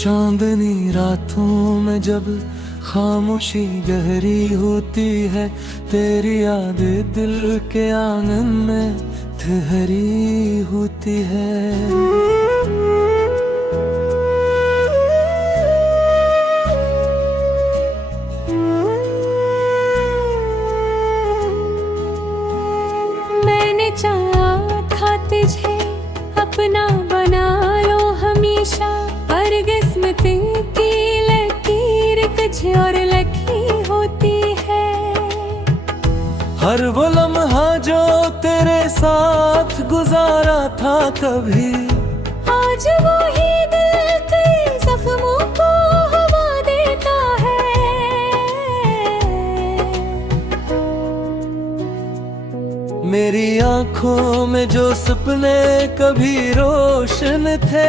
चांदनी रातों में जब खामोशी गहरी होती है, तेरी याद दिल के आंगन में ठहरी होती है। चाहा था तुझे अपना बना लो हमेशा, पर किस्मत की लकीर कुछ और लिखी होती है। हर वो लम्हा जो तेरे साथ गुजारा था कभी, आज वो ही दिल के जख्मों को हवा देता है। मेरी आंखों में जो सपने कभी रोशन थे,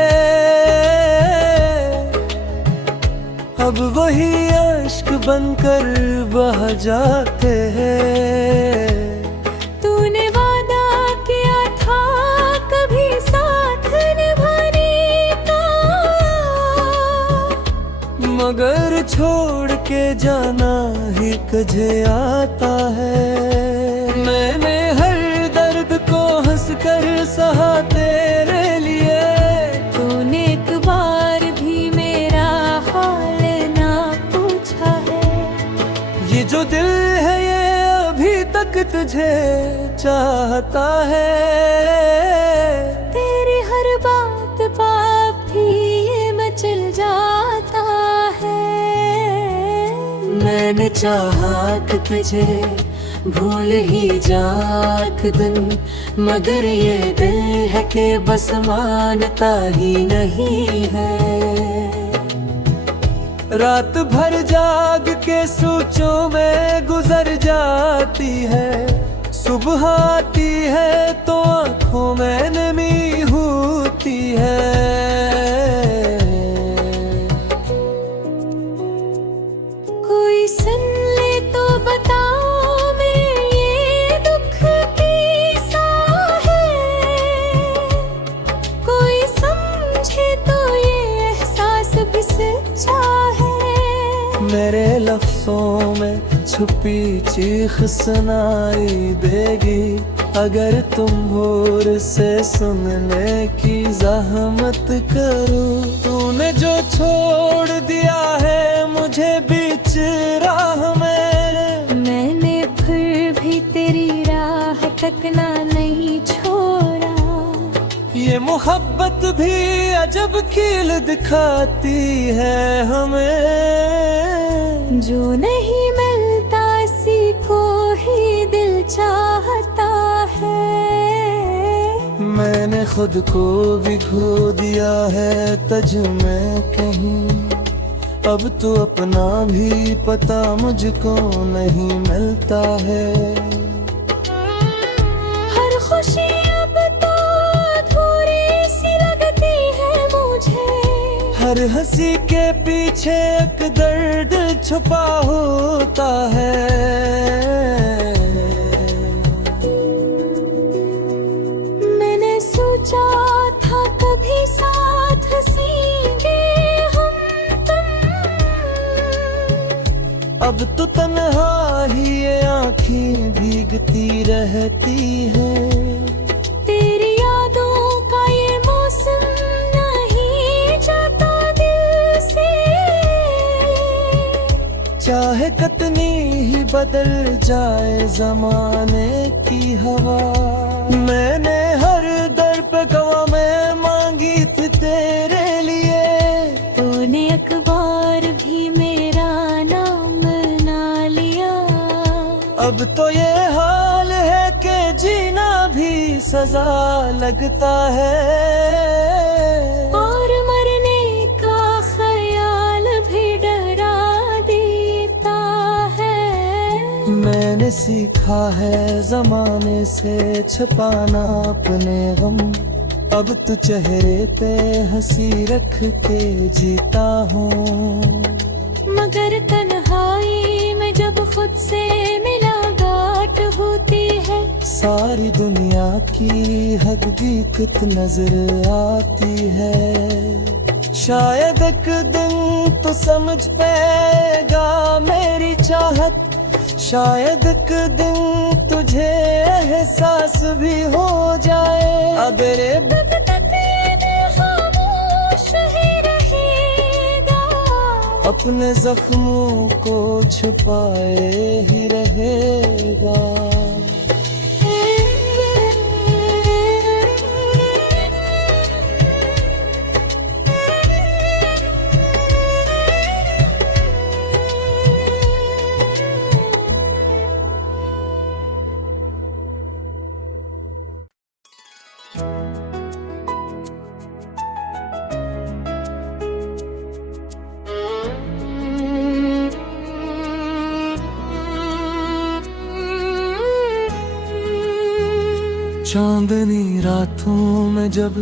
अब वही अश्क बनकर बह जाते हैं। तूने वादा किया था कभी साथ निभाने का, मगर छोड़ के जाना ही कजे आता है। मैंने हर दर्द को हंसकर सहा तेरे लिए, तूने एक बार भी मेरा हाल ना पूछा है। ये जो दिल है ये अभी तक तुझे चाहता है। तेरी हर बात पाप भी ये मचल जाता है। मैंने चाहा कि तुझे भूल ही जा एक दिन, मगर ये दिल है कि बस मानता ही नहीं है। रात भर जाग के सोचों में गुजर जाती है, सुबह आती है तो आंखों में नमी होती है। कोई सुन ले तो बताओ मेरे लफ्ज़ों में छुपी चीख सुनाई देगी, अगर तुम भोर से सुनने की ज़हमत करो। तूने जो छोड़ दिया है मुझे बीच राह में, मैंने फिर भी तेरी राह तकना नहीं छोड़ा। ये मोहब्बत भी अजब कील दिखाती है हमें, जो नहीं मिलता इसी को ही दिल चाहता है। मैंने खुद को भी खो दिया है तज में कहीं, अब तो अपना भी पता मुझको नहीं मिलता है। हर खुशी अब तो थोड़ी सी लगती है मुझे, हर हंसी के पीछे एक दर्द छुपा होता है। मैंने सोचा था कभी साथ हंसेंगे हम तुम, अब तो तन्हा ही ये आँखें भीगती रहती है। तेरी यादों का ये मौसम नहीं जाता दिल से, चाहे कितनी ही बदल जाए जमाने की हवा। मैंने हर दर पे गवा में मांगी थी तेरे लिए, तूने अखबार भी मेरा नाम ना लिया। अब तो ये हाल है कि जीना भी सजा लगता है, और मरने का ख्याल भी डरा देता है। मैंने सीखा है जमाने से छुपाना अपने गम, अब तो चेहरे पे हंसी रख के जीता हूँ। मगर तन्हाई में जब खुद से मुलाकात होती है, सारी दुनिया की हकीकत नजर आती है। शायद एक दिन तो समझ पाएगा मेरी चाहत, शायद एक दिन तुझे एहसास भी हो जाए। अगर खामोश ही रहेगा, अपने जख्मों को छुपाए ही रहेगा। चांदनी रातों में जब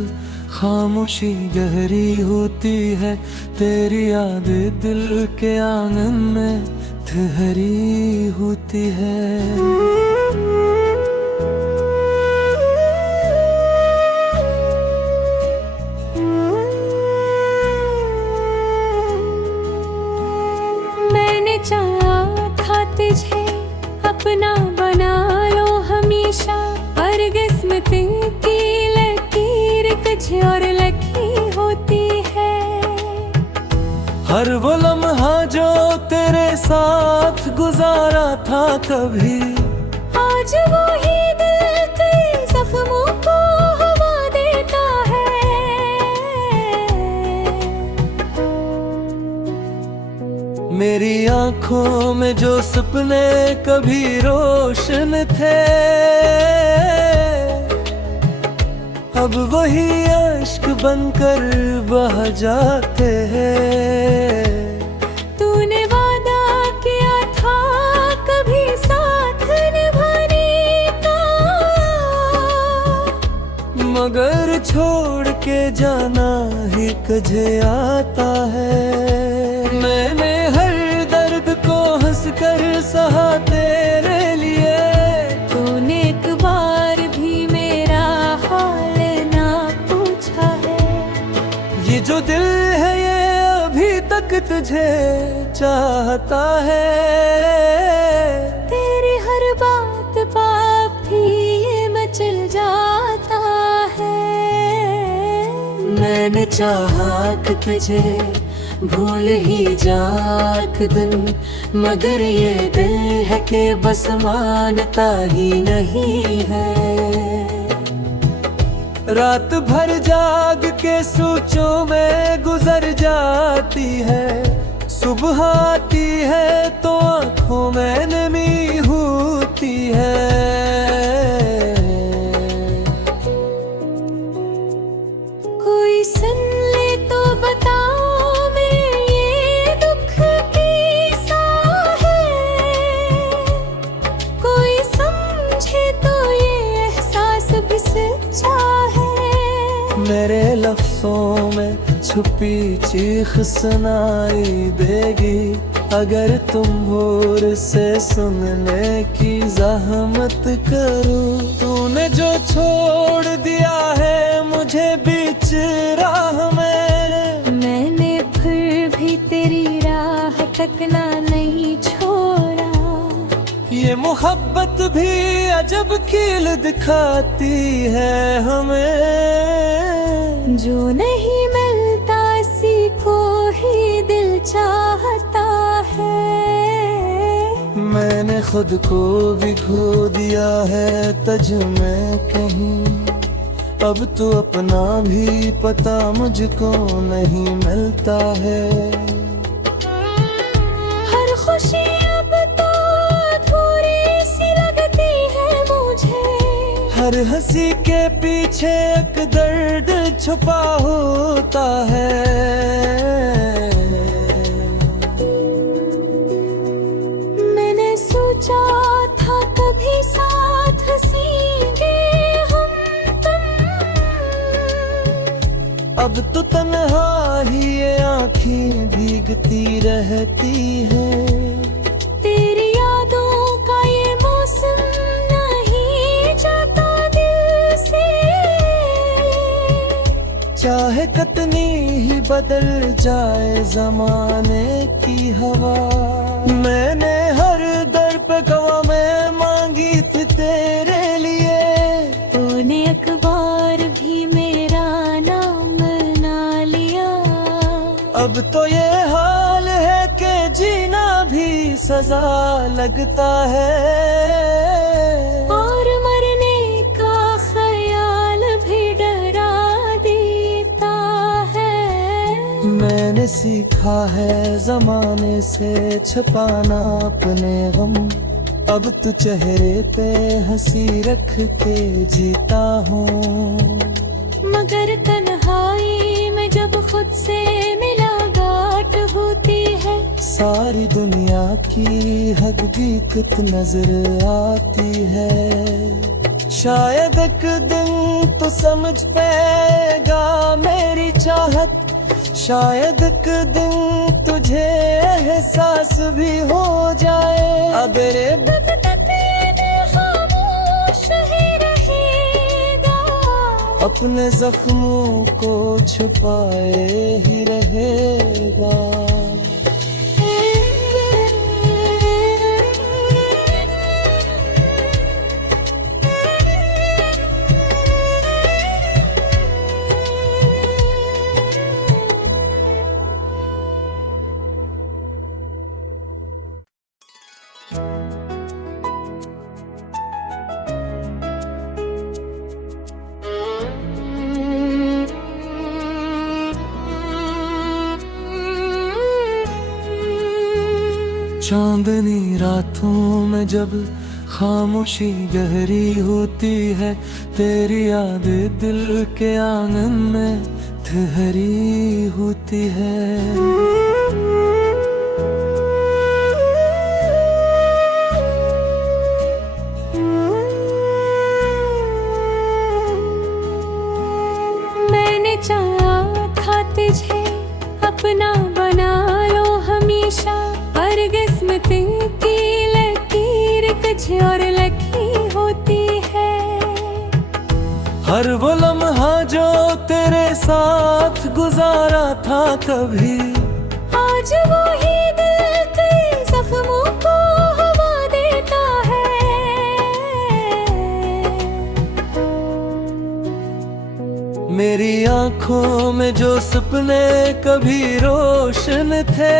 खामोशी गहरी होती है, तेरी याद दिल के आंगन में ठहरी होती है। मैंने चाहा था तुझे अपना बना लो हमेशा, पर किस्मत की लकीर कुछ और लिखी होती है। हर वो लम्हा जो तेरे साथ गुजारा था कभी, आज वो ही दिल के जख्मों को हवा देता है। मेरी आंखों में जो सपने कभी रोशन थे, अब वही अश्क बनकर बह जाते हैं। तूने वादा किया था कभी साथ निभाने का, मगर छोड़ के जाना ही कजे आता है। मैंने हर दर्द को हंसकर सहा तेरे लिए, तूने एक बार भी मेरा हाल ना पूछा है। ये जो दिल है ये अभी तक तुझे चाहता है। तेरी हर बात पाप भी ये मचल जाता है। मैंने चाहा कि तुझे भूल ही जा एक दिन, मगर ये दिल है कि बस मानता ही नहीं है। रात भर जाग के सोचों में गुजर जाती है, सुबह आती है तो आंखों में नमी होती है। कोई सुन ले तो बताओ मैं ये दुख कैसा है, कोई समझे तो ये एहसास भी सच्चा है। मेरे लफ्ज़ों में छुपी चीख सुनाई देगी, अगर तुम भोर से सुनने की ज़हमत करो। तूने जो छोड़ दिया है मुझे बीच राह में, मैंने फिर भी तेरी राह तकना नहीं छोड़ा। ये मोहब्बत भी अजब कील दिखाती है हमें। जो नहीं मिलता सी को ही दिल चाहता है। मैंने खुद को भी खो दिया है तज में कहीं, अब तो अपना भी पता मुझको नहीं मिलता है। हर खुशी अब तो अधूरी सी लगती है मुझे, हर हंसी के पीछे एक दर्द छुपा होता है। मैंने सोचा था कभी साथ हंसेंगे हम तुम, अब तो तन्हा ही ये आँखें भीगती रहती है। तेरी यादों का ये मौसम नहीं जाता दिल से। चाहे कितनी ही बदल जाए जमाने की हवा। मैंने हर दर पे गवा में मांगी थी तेरे लिए, तूने अखबार भी मेरा नाम ना लिया। अब तो ये हाल है कि जीना भी सजा लगता है, और मरने का ख्याल भी डरा देता है। मैंने सीखा है जमाने से छुपाना अपने गम, अब तो चेहरे पे हंसी रख के जीता हूँ। मगर तन्हाई में जब खुद से मुलाकात होती है, सारी दुनिया की हकीकत नजर आती है। शायद एक दिन तो समझ पाएगा मेरी चाहत, शायद एक दिन तुझे एहसास भी हो जाए। अगर खामोश ही रहेगा, अपने जख्मों को छुपाए ही रहेगा। चांदनी रातों में जब खामोशी गहरी होती है, तेरी याद दिल के आंगन में ठहरी होती है। मैंने चाहा था तुझे अपना बना लो हमेशा, पर किस्मत की लकीर कुछ और लिखी होती है। हर वो लम्हा जो तेरे साथ गुजारा था कभी, आज वो ही दिल के जख्मों को हवा देता है। मेरी आंखों में जो सपने कभी रोशन थे,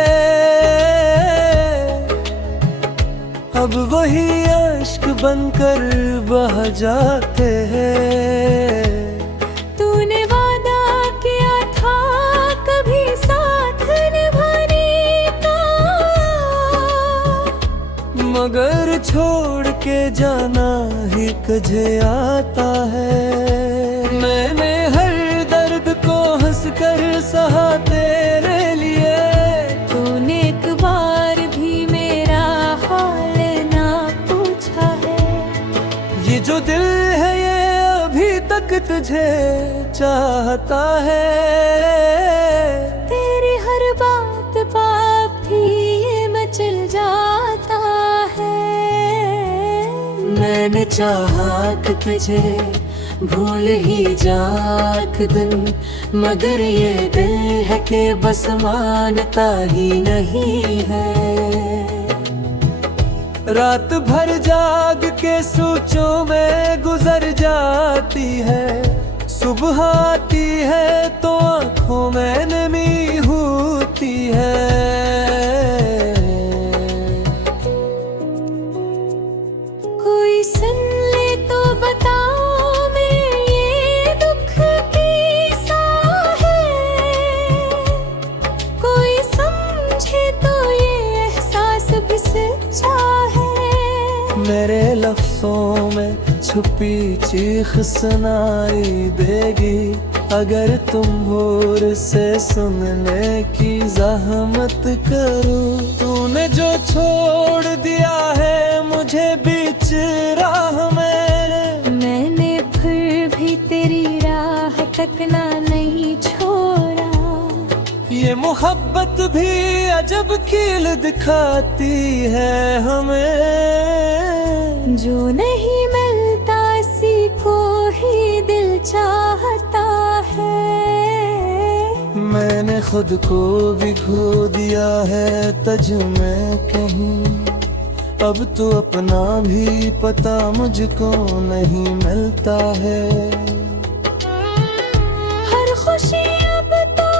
अब वही अश्क बनकर बह जाते हैं। तूने वादा किया था कभी साथ निभाने का, मगर छोड़ के जाना ही कजे आता है। मैंने हर दर्द को हंसकर सहा तेरे लिए, तूने एक बार भी मेरा हाल ना पूछा है। ये जो दिल है ये अभी तक तुझे चाहता है। तेरी हर बात बाप भी ये मचल जाता है। मैंने चाहा कि तुझे भूल ही जाक दिन, मगर ये दिल है कि बस मानता ही नहीं है। रात भर जाग के सोचों में गुजर जाती है, सुबह आती है तो आंखों में नमी होती है। कोई सुन ले तो बताओ मैं ये दुख कैसा है, कोई समझे तो ये एहसास भी सच्चा है। मेरे लफ्जों में छुपी चीख सुनाई देगी, अगर तुम भोर से सुनने की जहमत करो। तूने जो छोड़ दिया है मुझे बीच राह में, मैंने फिर भी तेरी राह तकना नहीं छोड़ा। ये मोहब्बत भी अजब कील दिखाती है हमें। जो नहीं मिलता सी को ही दिल चाहता है। मैंने खुद को भी खो दिया है तज में कहीं, अब तो अपना भी पता मुझको नहीं मिलता है। हर खुशी अब तो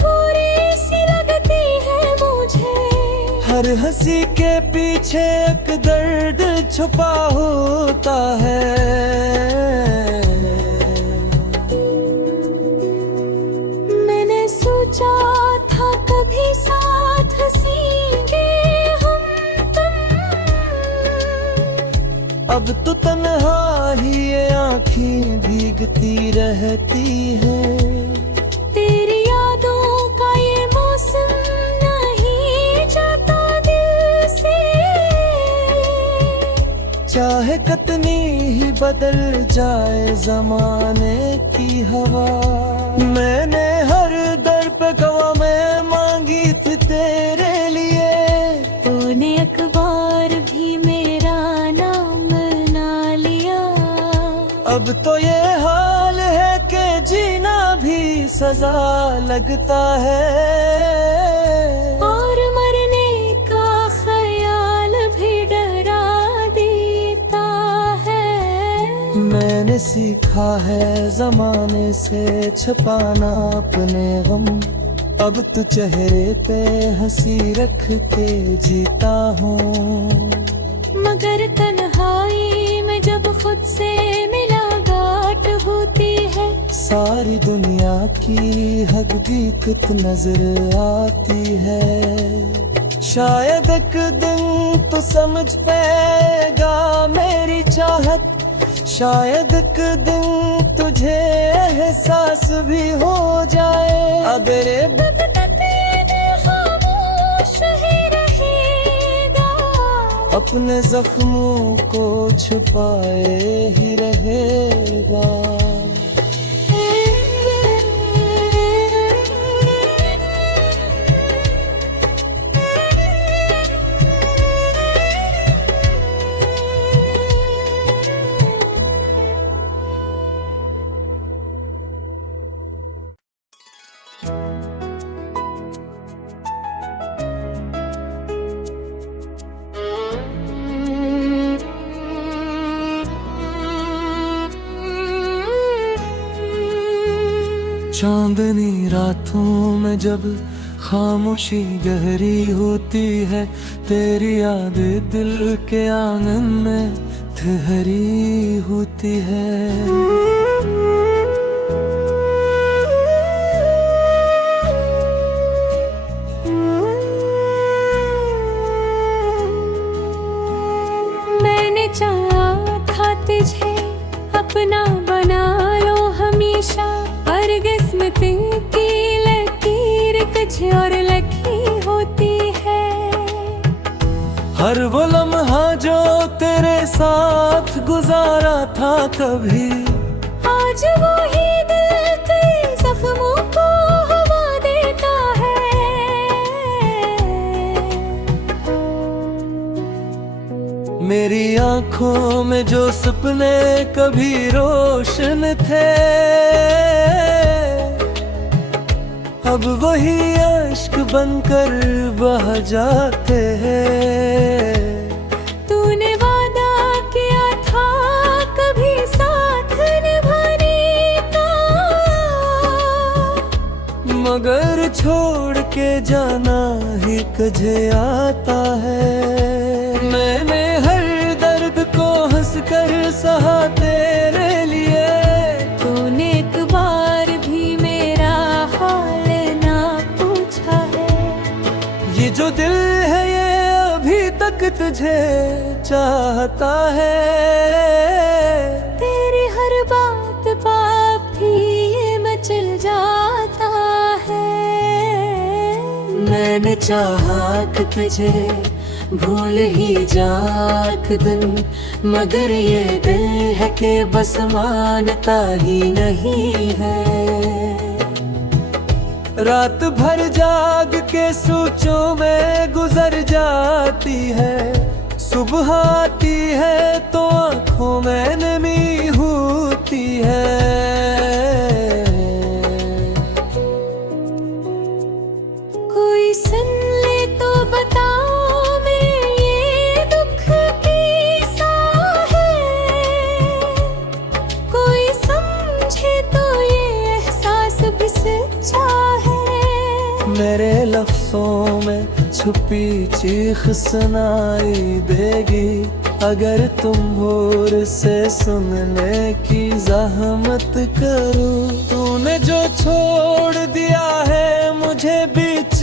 थोड़ी सी लगती है मुझे, हर हंसी के पीछे एक दर्द छुपा होता है। मैंने सोचा था कभी साथ हंसेंगे हम तुम, अब तो तन्हा ही ये आँखें भीगती रहती है। तेरी यादों का ये मौसम नहीं जाता दिल से, चाहे कितनी ही बदल जाए जमाने की हवा। मैंने हर दर पे गवा में मांगी थी तेरे लिए, तूने अखबार भी मेरा नाम ना लिया। अब तो ये हाल है कि जीना भी सजा लगता है, और मरने का ख्याल भी डरा देता है। मैंने सीखा है जमाने से छुपाना अपने गम, अब तो चेहरे पे हंसी रख के जीता हूँ। मगर तन्हाई में जब खुद से मुलाकात होती है, सारी दुनिया की हकीकत नजर आती है। शायद एक दिन तो समझ पाएगा मेरी चाहत, शायद एक दिन तुझे एहसास भी हो जाए। अगर ये खामोश ही रहेगा, अपने जख्मों को छुपाए ही रहेगा। चांदनी रातों में जब खामोशी गहरी होती है, तेरी याद दिल के आंगन में ठहरी होती है। मैंने चाहा था तुझे अपना बना लो हमेशा, पर किस्मत की लकीर कुछ और लिखी होती है। हर वो लम्हा जो तेरे साथ गुजारा था कभी, आज वो ही दिल के जख्मों को हवा देता है। मेरी आंखों में जो सपने कभी रोशन थे, अब वही अश्क बनकर बह जाते हैं। तूने वादा किया था कभी साथ निभाने का, मगर छोड़ के जाना ही कजे आता है। मैंने हर दर्द को हंस कर सहा तेरे लिए, तूने एक बार भी मेरा हाल ना पूछा है। ये जो दिल है ये अभी तक तुझे चाहता है। तेरी हर बात पाप भी ये मचल जाता है। मैंने चाहा कि तुझे भूल ही जाक दिन, मगर ये दिल है कि बस मानता ही नहीं है। रात भर जाग के सोचों में गुजर जाती है, सुबह आती है तो आंखों में नमी होती है। मेरे लफ्जों में छुपी चीख सुनाई देगी अगर तुम भोर से सुनने की जहमत करूं। तूने जो छोड़ दिया है मुझे बीच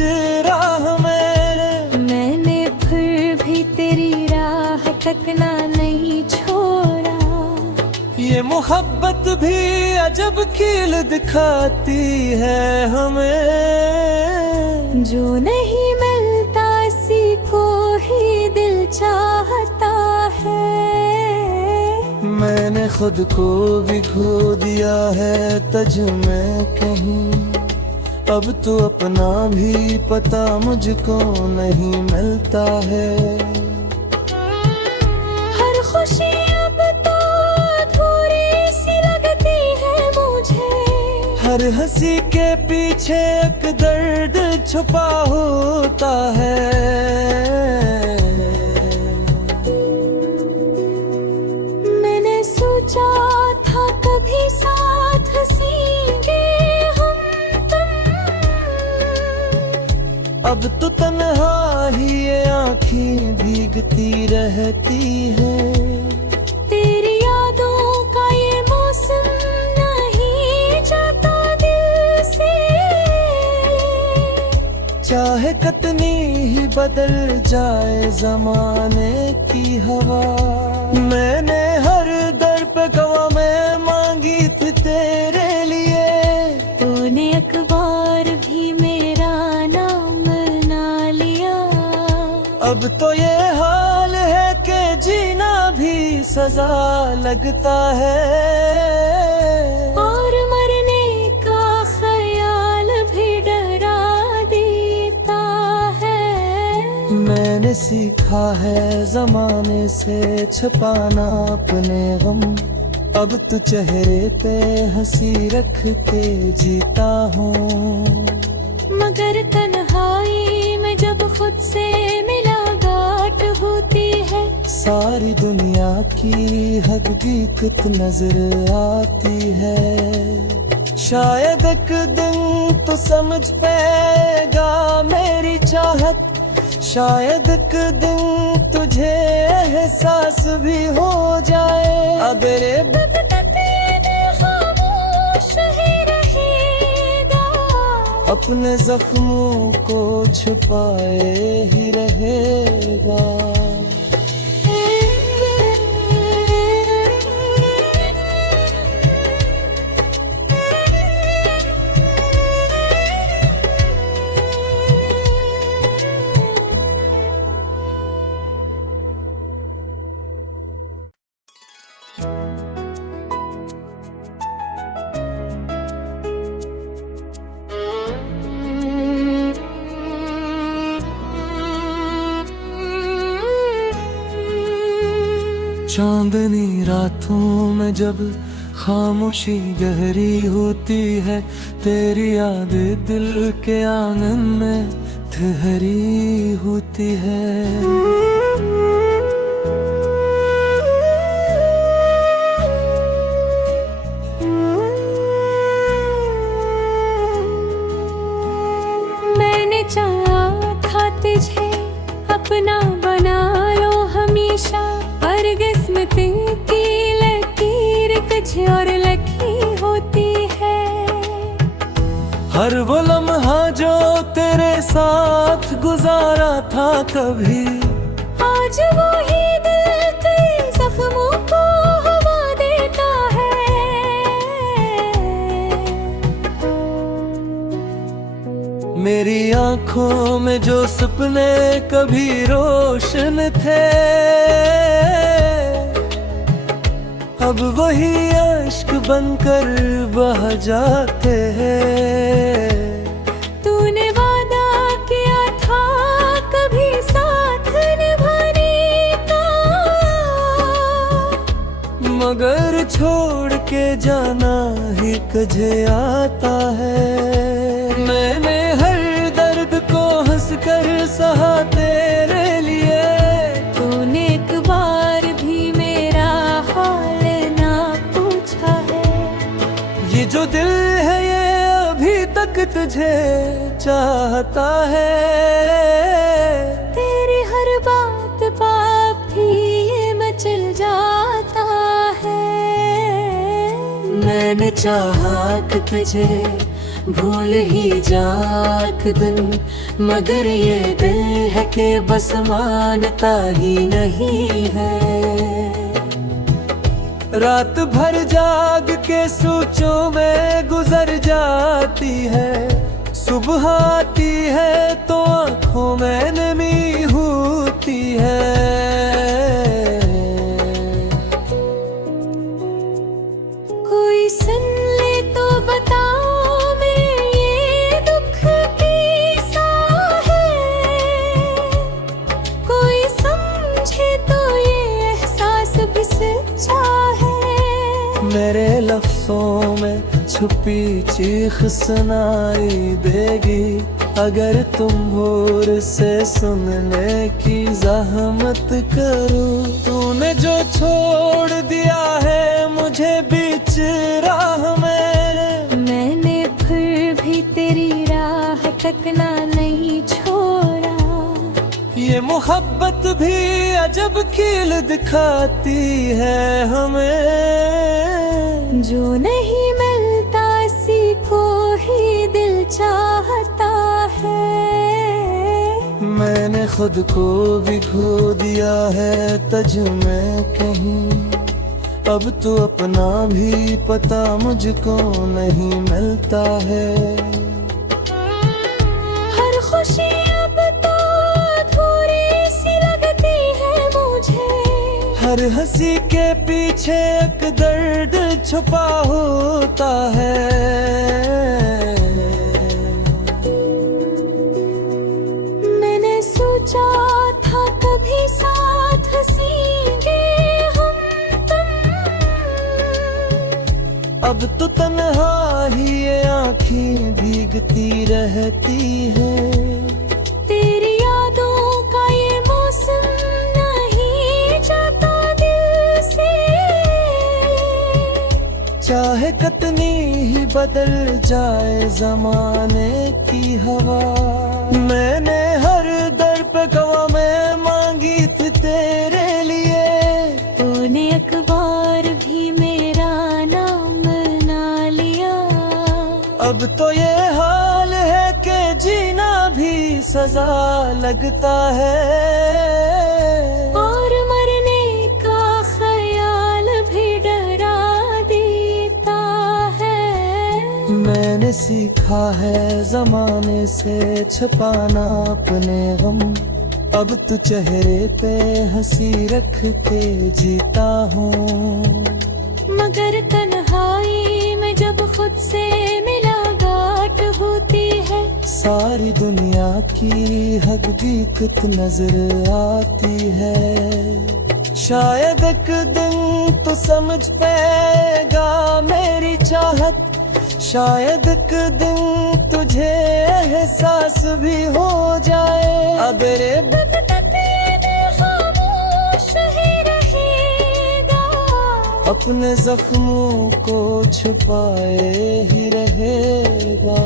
राह में, मैंने फिर भी तेरी राह तकना नहीं छोड़ा। ये मोहब्बत भी अजब कील दिखाती है हमें। जो नहीं मिलता सी को ही दिल चाहता है। मैंने खुद को भी खो दिया है तज में कहीं, अब तो अपना भी पता मुझको नहीं मिलता है। हर खुशी अब तो अधूरी सी लगती है मुझे। हर हंसी के पीछे एक दर्द छुपा होता है। मैंने सोचा था कभी साथ हंसेंगे हम तुम, अब तो तन्हा ही ये आँखें भीगती रहती है। तेरी यादों का ये मौसम नहीं जाता दिल से। चाहे कितनी ही बदल जाए जमाने की हवा, मैंने हर दर पे गवा में मांगी थी तेरे लिए। तूने अखबार भी मेरा नाम ना लिया। अब तो ये हाल है कि जीना भी सजा लगता है। और मरने का ख्याल भी डरा देता है। मैंने सीखा है जमाने से छुपाना अपने गम, अब तो चेहरे पे हंसी रख के जीता हूँ। मगर तन्हाई में जब खुद से मिलावट होती है, सारी दुनिया की हकीकत नजर आती है। शायद एक दिन तो समझ पाएगा मेरी चाहत, शायद एक दिन तुझे एहसास भी हो जाए। अगर तब तक ये दिल खामोश ही रहेगा। अपने जख्मों को छुपाए ही रहेगा। चांदनी रातों में जब खामोशी गहरी होती है, तेरी याद दिल के आंगन में ठहरी होती है। मैंने चाहा था तुझे अपना बना लो हमेशा, पर किस्मत की लकीर कुछ और लिखी होती है। हर वो लम्हा जो तेरे साथ गुजारा था कभी, आज वो ही दिल के जख्मों को हवा देता है। मेरी आंखों में जो सपने कभी रोशन थे, अब वही अश्क बनकर बह जाते हैं। तूने वादा किया था कभी साथ निभाने का, मगर छोड़ के जाना ही कजे आता है। मैंने हर दर्द को हंसकर सहा तेरे लिए, तूने एक बार भी मेरा हाल ना पूछा है। ये जो दिल है ये अभी तक तुझे चाहता है। तेरी हर बात पाप भी ये मचल जाता है। मैंने चाहा कि तुझे भूल ही जा एक दिन, मगर ये दिल है कि बस मानता ही नहीं है। रात भर जाग के सोचों में गुजर जाती है, सुबह आती है तो आंखों में नमी होती है। कोई सुन ले तो बताओ मैं ये दुख कैसा है। कोई समझे तो ये एहसास भी सच्चा है। मेरे लफ्जों में छुपी चीख सुनाई देगी, अगर तुम भोर से सुनने की जहमत करो। तूने जो छोड़ दिया है मुझे बीच राह में, मैंने फिर भी तेरी राह तकना नहीं छोड़ा। ये मोहब्बत भी अजब खेल दिखाती है हमें। जो नहीं मिलता इसी को ही दिल चाहता है। मैंने खुद को भी खो दिया है तज में कहीं, अब तो अपना भी पता मुझको नहीं मिलता है। हर खुशी अब तो अधूरी सी लगती है मुझे। हर हंसी के पीछे एक दर्द छुपा होता है। मैंने सोचा था कभी साथ हंसेंगे हम तुम। अब तो तन्हा ही ये आँखें भीगती रहती है। तेरी यादों का ये मौसम नहीं जाता दिल से। चाहे कितनी ही बदल जाए जमाने की हवा, मैंने हर दर पे गवा में मांगी थी तेरे लिए। तूने अखबार भी मेरा नाम ना लिया। अब तो ये हाल है कि जीना भी सजा लगता है। और मरने का ख्याल भी डरा देता है। मैंने सीखा है जमाने से छुपाना अपने गम, अब तो चेहरे पे हंसी रख के जीता हूँ। मगर तन्हाई में जब खुद से मुलाकात होती है, सारी दुनिया की हकीकत नजर आती है। शायद एक दिन तो समझ पाएगा मेरी चाहत, शायद एक दिन तुझे एहसास भी हो जाए। अगर ये खामोश ही रहेगा, अपने जख्मों को छुपाए ही रहेगा।